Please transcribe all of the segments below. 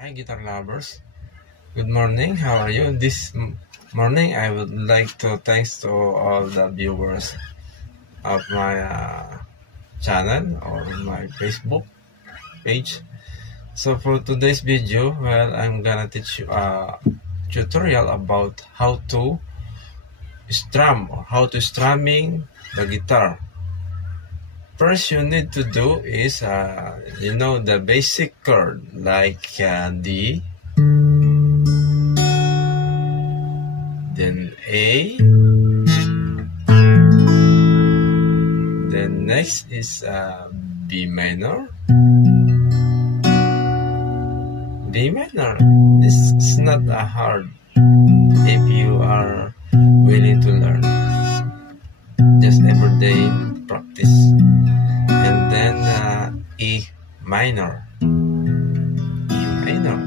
Hi, guitar lovers. Good morning. How are you? This morning, I would like to thanks to all the viewers of my channel or my Facebook page. So for today's video, well, I'm gonna teach you a tutorial about how to strum or how to strumming the guitar. First you need to do is the basic chord like D, then A, then next is B minor. B minor, this is not hard if you are willing to learn. Just everyday practice. And then E minor. E minor.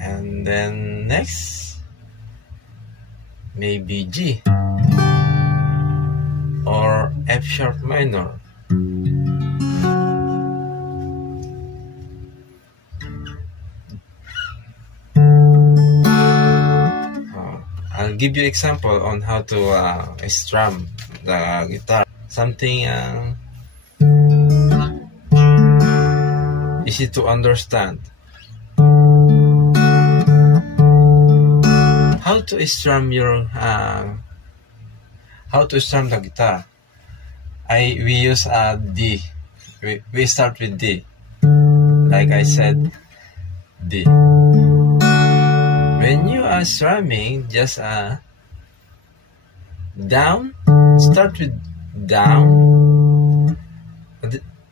And then next, maybe G or F sharp minor. I'll give you example on how to strum the guitar. Something easy to understand. How to strum your how to strum the guitar. We use D. We start with D. Like I said, D. When you are strumming, just down. Start with down.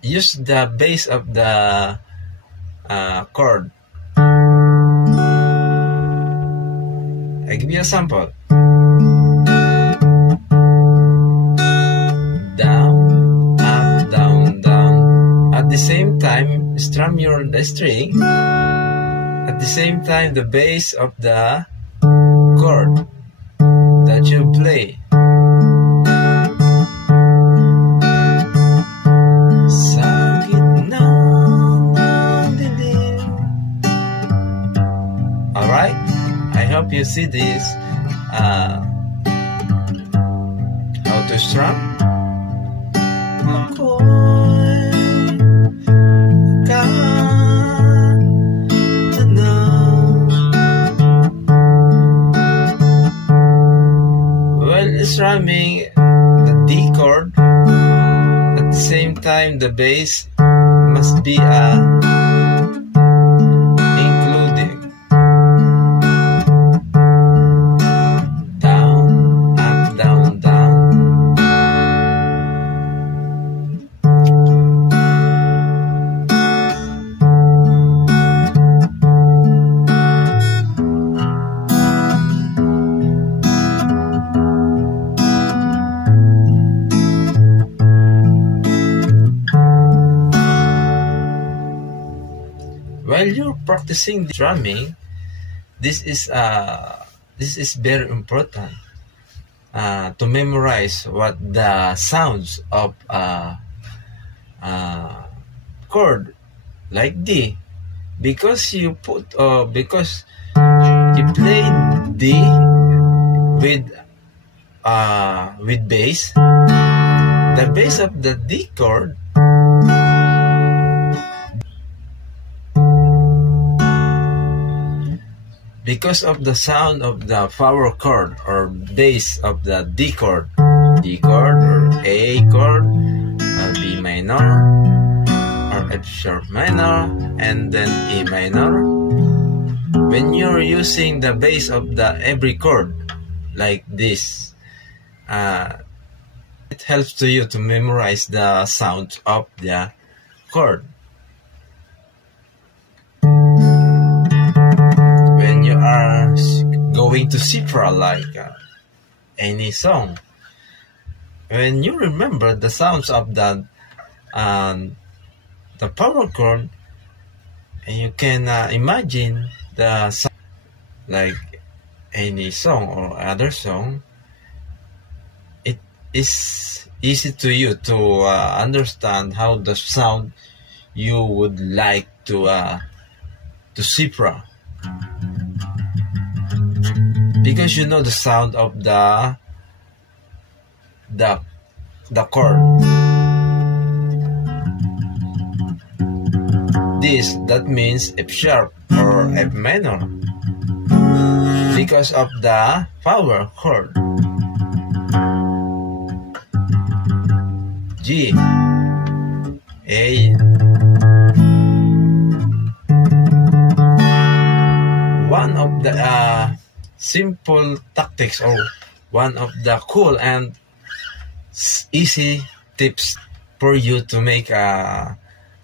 Use the base of the chord. I give you a sample. Down, up, down, down. At the same time, strum the string. At the same time, the base of the chord that you play. Alright, I hope you see this. How to strum. Strumming the D chord, at the same time the bass must be including down, up, down, down. While you're practicing drumming, this is very important to memorize what the sounds of chord like D, because you play D with bass. The bass of the D chord because of the sound of the power chord or bass of the D chord or A chord or B minor or F sharp minor and then E minor. When you're using the bass of the every chord like this, it helps to you to memorize the sound of the chord. Are going to cipher like any song. When you remember the sounds of the power chord, and you can imagine the sound like any song or other song, it is easy to you to understand how the sound you would like to to Cipra, because you know the sound of the chord. That means F sharp or F minor, because of the power chord. G, A. One of the simple tactics, or one of the cool and easy tips for you to make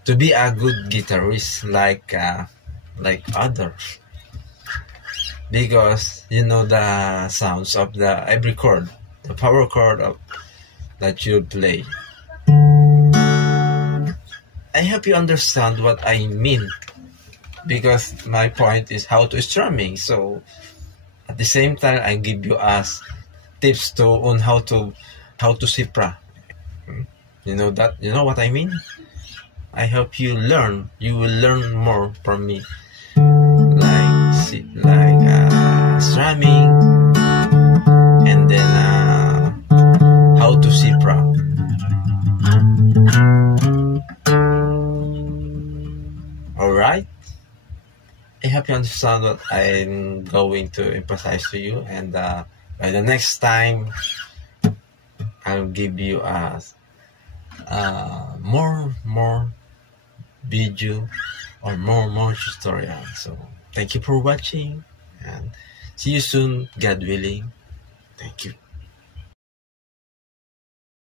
to be a good guitarist like others, because you know the sounds of the every chord, the power chord that you play. I hope you understand what I mean, because my point is how to strumming. So at the same time, I give you tips on how to Cipra. You know what I mean. I hope you learn. You will learn more from me, like strumming, and then how to Cipra. All right. I hope you understand what I'm going to emphasize to you, and by the next time, I'll give you more video or more tutorial. So thank you for watching, and see you soon, God willing. Thank you.